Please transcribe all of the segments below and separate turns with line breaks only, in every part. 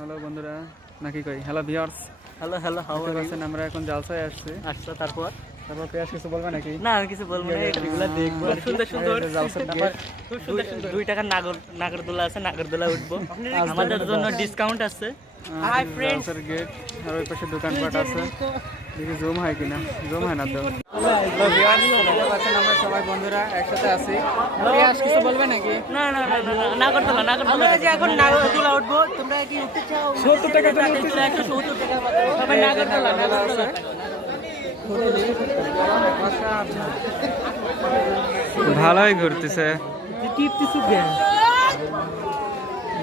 Hello বন্ধুরা নাকি কই? Hello viewers
hello hello how
are আছেন আমরা এখন জালসায় আসছি।
আচ্ছা তারপর?
তারপর পেঁয়াজ কিছু বলবে নাকি?
না আর কিছু বলব না এগুলো দেখব খুব সুন্দর সুন্দর।
জালসার
তারপর
gate।
দুই- দুই টাকার নাগর নাগরদোলা আছে নাগরদোলা উঠবো। আমাদের জন্য ডিসকাউন্ট আছে।
হাই ফ্রেন্ডস গেট আর ওই পাশে দোকানপাট আছে দেখি জুম হয় কিনা জুম হয় না তো তো ভিউয়ার্স দেখতে পাচ্ছেন আমরা সবাই বন্ধুরা একসাথে আছি পেঁয়াজ কিছু বলবে নাকি
না না না না, না, নাগরদোলা নাগরদোলা যে এখন নাগরদোলা উঠবো তোমরা কি উঠতে চাও?
70 টাকা করে উঠতে
একশো সত্তর টাকা সবাই নাগরদোলা নাগরদোলা
ভালোই ঘুরতেছে।
টিপতে সুবিধা
আমরা এখন নাগরদোলায় উঠতেছে ওই তো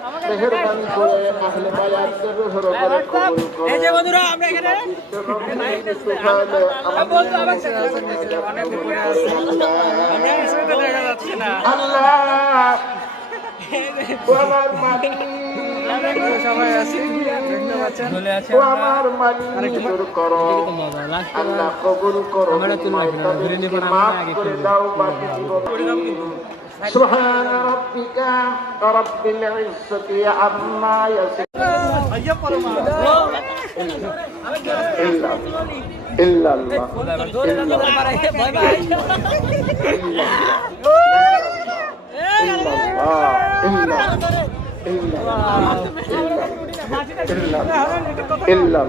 মেহরবানি করে আহলে বায়াতদের রুহের উপরে কবুল করুন
এই যে বন্ধুরা আমরা এখানে
আল্লাহ
সবাই আছি।
আমার। মালিক করো। আল্লাহ কবুল করো। মাফ করে দাও বাকি জীবন سبحان ربك رب العزة عما يصفون إلا إلا الله إلا الله إلا الله إلا إلا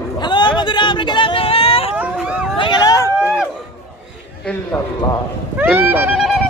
إلا الله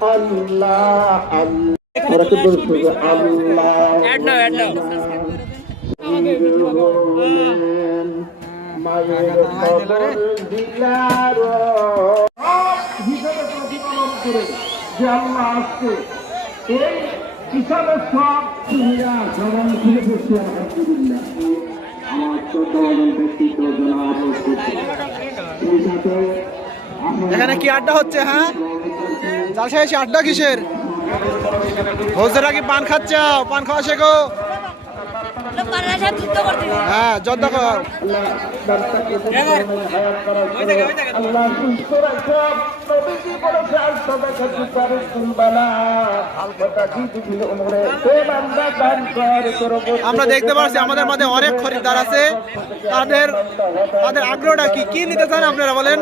আল্লাহ
এখানে কি আড্ডা হচ্ছে হ্যাঁ জালসায় এসে আড্ডা কিসের? হোসেরা কি পান খাচ্ছ পান খাওয়া শেখো হ্যাঁ যত আমরা দেখতে পাচ্ছি আমাদের মধ্যে অনেক খরিদ্দার আছে। তাদের তাদের আগ্রহটা কি? কি নিতে চান আপনারা বলেন?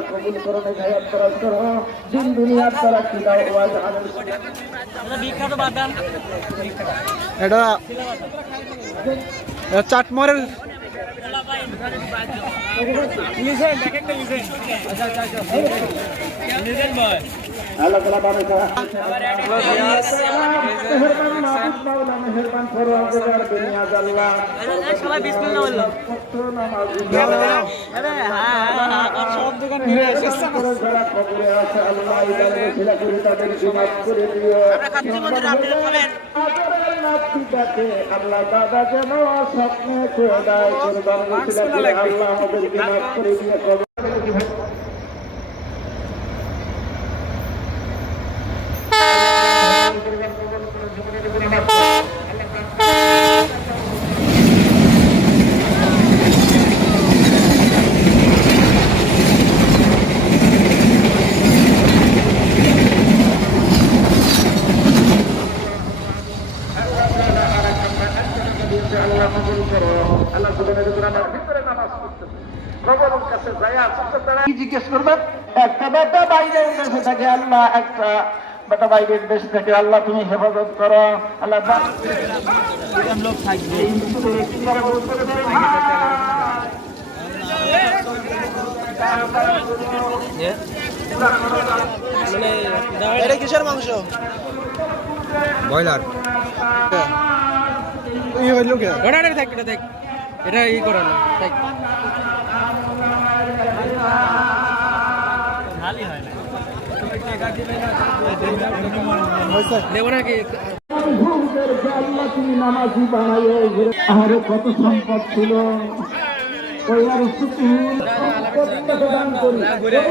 এটা
চাটমোহরের
আপনারা
নাতিটাকে আল্লাহ দাদা যেন স্বপ্নে করে দেয় কোরবানি আল্লাহ করে দিয়ে করো আল্লাহ জীবনের উপর আমার ভিতরে নামাজ পড়তেছে। কবরের কাছে যায় আসতে তারা জিজ্ঞেস করবেন? একটা বেটা বাইরে দেশে থাকে আল্লাহ একটা বেটা বাইরের দেশ থেকে আল্লাহ তুমি হেফাজত করো। আল্লাহ লোক থাকবে। এটা কিসের মাংস?
ব্রয়লার।
এই হইল কে
ওটা এটা থাক এটা থাক এটা ই করো না থাক
ভালোই না।
হয়েছে?
দেবো
কত সম্পদ ছিল। ওই আর দান করি
পলিথিনে দেবো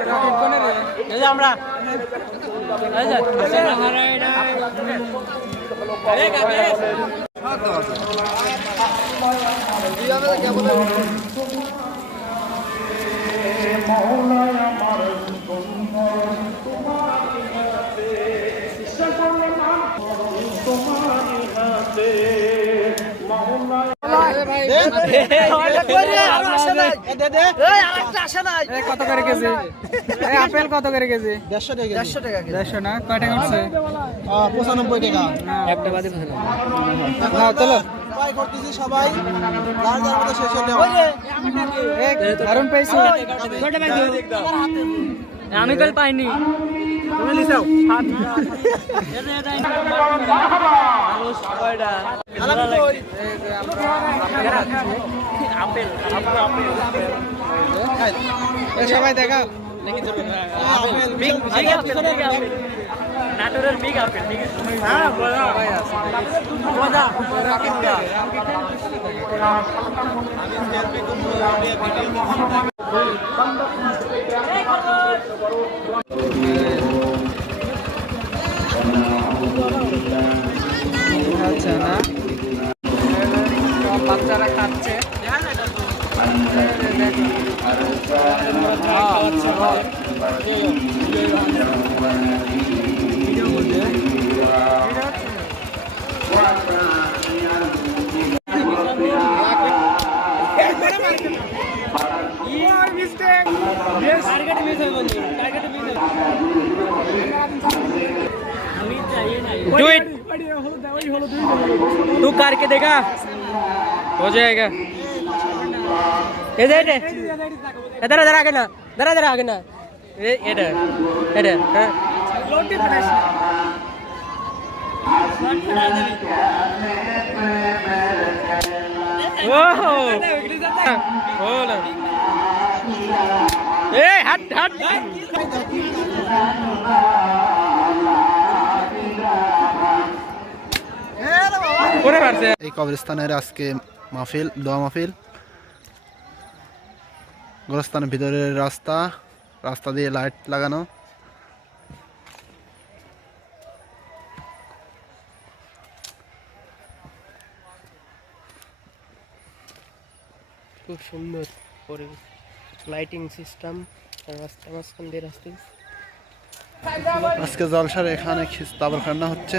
এই যে পেঁয়াজ দেখে
এই যে হলো হলো
আমরা এই কত করে কেজি? আপেল কত করে কেজি?
দেড়শো টাকা দেড়শো টাকা
দেড়শো না? কয় টাকা উঠছে?
পঁচানব্বই টাকা।
একটা বাদে না চলো।
সবাই। যার যার মতো শেষ
দারুণ পেয়েছ।
আমি কাল পাইনি।
তুমি লিসাও
সবাই
নাটোরের বিগ আপেল
সবাই আছে আচ্ছা না? বাচ্চারা খাচ্ছে।
तू करके देखा?
हो जाएगा।
এটা এটা দাঁড়া না। দাঁড়া
দাঁড়া, আগে না। এ হ্যাঁ। হাট হাট।
এই কবরস্থানের আজকে মাহফিল, দোয়া মাহফিল। গোরস্থানের ভিতরের রাস্তা রাস্তা দিয়ে লাইট লাগানো।
খুব সুন্দর পরিবেশ। লাইটিং সিস্টেম রাস্তা মাঝখান দিয়ে রাস্তা।
আজকে জলসার এখানে খিস্তাবর খান্না হচ্ছে।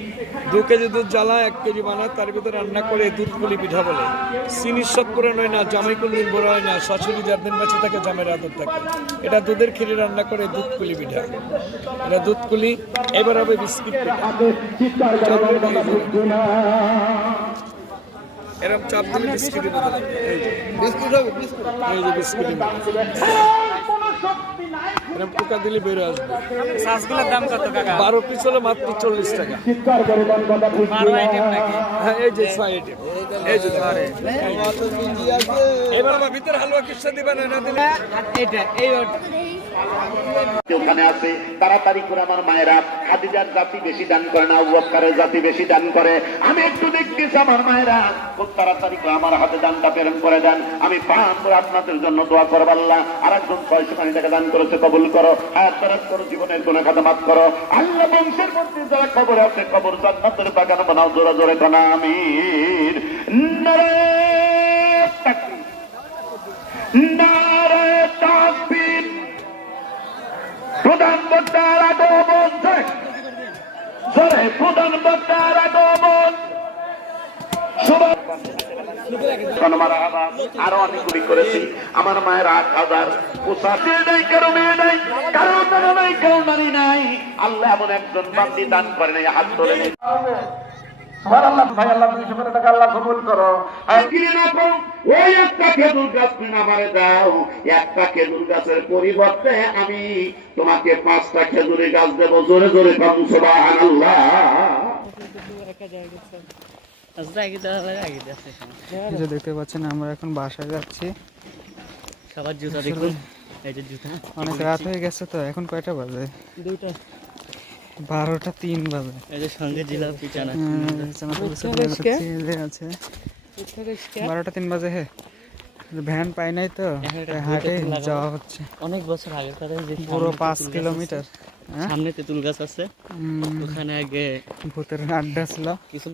দু কেজি দুধ জ্বালা এক কেজি বানায় তার ভিতরে রান্না করে দুধ পুলি পিঠা বলে চিনির সব করে নয় না জামাই কুলদিন বড় হয় না শাশুড়ি যার দিন বেঁচে থাকে জামের আদর থাকে এটা দুধের ক্ষীরে রান্না করে দুধ পুলি পিঠা এটা দুধ পুলি এবার হবে বিস্কিট পিঠা এরকম চাপ দিলে বিস্কিটের মতো লাগবে। এই যে। এই যে বিস্কিটের মতো। এরকম পোকা দিলে বেরো আসবে।
সাজগুলোর দাম কত টাকা
বারো পিস হলে মাত্র চল্লিশ টাকা।
বারো আইটেম নাকি?
হ্যাঁ এই যে ছয় আইটেম এই যে। এবার আমার ভিতরে হালুয়া কিসা দিবেন না দিলে?
এটা এই
ওখানে আছে তাড়াতাড়ি করে আমার মায়েরা খাদিজার জাতি বেশি দান করে না আবুবকরের জাতি বেশি দান করে। আমি একটু দেখতেছি আমার মায়েরা। খুব তাড়াতাড়ি করে আমার হাতে দানটা প্রেরণ করে দেন। আমি পাঁচ করে আপনাদের জন্য দোয়া করব আল্লাহ। আর একজন ছয়শো পানি টাকা দান করেছে, কবুল করো। হায়াত দরাজ করো, জীবনের গুণা খাতা মাফ করো। আল্লাহ বংশের মধ্যে যারা কবর আছে, কবর জান্নাতের বাগান বানাও, জোরে জোরে কোনা আমির নারে তাকবীর। নারে তাকবীর। প্রধান বক্তার আগমন প্রধান বক্তার আগমন। আরও অনেকগুলি করেছি। আমার মায়ের আট হাজার পোশাকে নাই কারও মেয়ে নাই, কারও নাই কারও নারী নাই। আল্লাহ এমন একজন বান্দি দান করে নাই, হাত ধরে নেই সুবহানাল্লাহ, ভাই আল্লাহ দুইশো করে টাকা আল্লাহ কবুল করো। আর কিনে না করো, ওই একটা খেজুর গাছ আমারে দাও একটা খেজুর গাছের পরিবর্তে আমি তোমাকে পাঁচটা খেজুরের গাছ দেবো। জোরে জোরে
দেখতে পাচ্ছেন আমরা এখন বাসায় যাচ্ছি।
সবার জুতা দেখুন। এই যে জুতা।
অনেক রাত হয়ে গেছে তো এখন কয়টা বাজে?
দুইটা।
বারোটা তিন বাজে।
এই যে সঙ্গে জিলাপি চানা
হ্যাঁ, ছেলে আছে বারোটা তিন বাজে হে। ভ্যান পাই নাই তো
এটা
হাটে যাওয়া হচ্ছে।
অনেক বছর আগের কথা
পুরো পাঁচ কিলোমিটার হ্যাঁ?
সামনে তেঁতুল গাছ আছে।
উম,
ওখানে আগে
ভূতের আড্ডা ছিল।
কিছু